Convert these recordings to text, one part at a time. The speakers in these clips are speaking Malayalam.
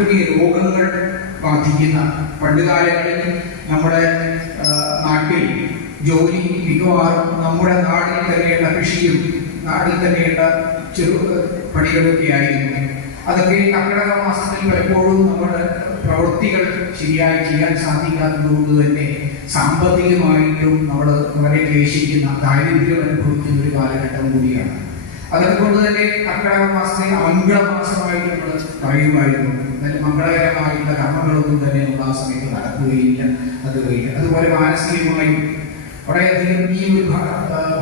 സാംക്രമിക രോഗങ്ങൾ ബാധിക്കുന്ന പണ്ടുകാലങ്ങളിൽ നമ്മുടെ നാട്ടിൽ ജോലി മിക്കവാറും നമ്മുടെ നാടിൽ തന്നെയുള്ള കൃഷിയും നാട്ടിൽ തന്നെയുള്ള ചെറു പണികളൊക്കെ ആയിരുന്നു. അതൊക്കെ കർക്കിടക മാസത്തിൽ പലപ്പോഴും നമ്മുടെ പ്രവൃത്തികൾ ശരിയായി ചെയ്യാൻ സാധിക്കാത്തതുകൊണ്ട് തന്നെ സാമ്പത്തികമായിട്ടും നമ്മൾ വളരെ ക്ലേശിക്കുന്ന ദാരിദ്ര്യം അനുഭവിക്കുന്ന ഒരു കാലഘട്ടം കൂടിയാണ്. അതൊക്കെ കൊണ്ട് തന്നെ കർക്കിടക മാസത്തെ മംഗളമാസമായിട്ട് നമ്മൾ പറയുമായിരുന്നു. നല്ല മംഗളകരമായിട്ടുള്ള കർമ്മങ്ങളൊന്നും തന്നെ നമ്മൾ ആ സമയത്ത് നടക്കുകയില്ല അത് കഴിയില്ല അതുപോലെ മാനസികമായും വളരെയധികം ഈ ഒരു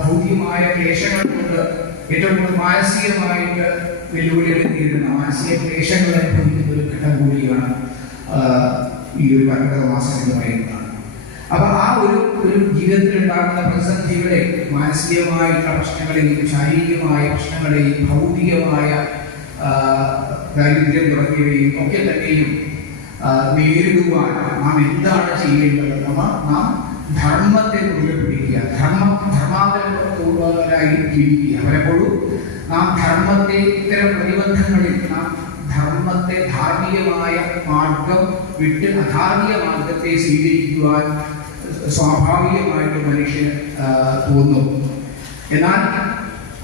ഭൗതികമായ ക്ലേശങ്ങൾ കൊണ്ട് ഏറ്റവും കൂടുതൽ മാനസികമായിട്ട് വെല്ലുവിളികൾ നേരിടുന്ന മാനസിക ക്ലേശങ്ങൾ അനുഭവിക്കുന്ന ഒരു ഘട്ടം കൂടിയാണ് ഈ ഒരു കർക്കിടക മാസം എന്ന് പറയുന്നതാണ് അപ്പൊ ആ ഒരു ഒരു ജീവിതത്തിൽ ഉണ്ടാകുന്ന പ്രതിസന്ധികളെ മാനസികമായിട്ടുള്ള പ്രശ്നങ്ങളെയും ശാരീരികമായ പ്രശ്നങ്ങളെയും ഭൗതികമായ ദാരിദ്ര്യം കുറയ്ക്കുകയും ഒക്കെ തന്നെയും നേരിടുവാൻ നാം എന്താണ് ചെയ്യേണ്ടത്? നമ്മ നാം ധർമ്മത്തെ മുറുകെ പിടിക്കുക. ധർമ്മം ധർമാന്തരത്തോടുള്ളവരായി ജീവിക്കുക. പലപ്പോഴും നാം ധർമ്മത്തെ ഇത്തരം പ്രതിബന്ധങ്ങളിൽ നാം ധർമ്മത്തെ ധാർമ്മികമായ മാർഗം വിട്ട് അധാർമിക മാർഗത്തെ സ്വീകരിക്കുവാൻ സ്വാഭാവികമായിട്ട് മനുഷ്യന് ആ, തോന്നും. എന്നാൽ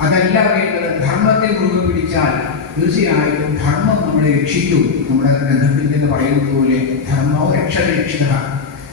അതല്ല വേണ്ടത് ധർമ്മത്തെ മുറുകെ പിടിച്ചാൽ തീർച്ചയായിട്ടും ധർമ്മം നമ്മളെ രക്ഷിക്കും. നമ്മുടെ ഗ്രന്ഥത്തിൽ തന്നെ പറയുന്നത് പോലെ ധർമ്മവും രക്ഷ രക്ഷിത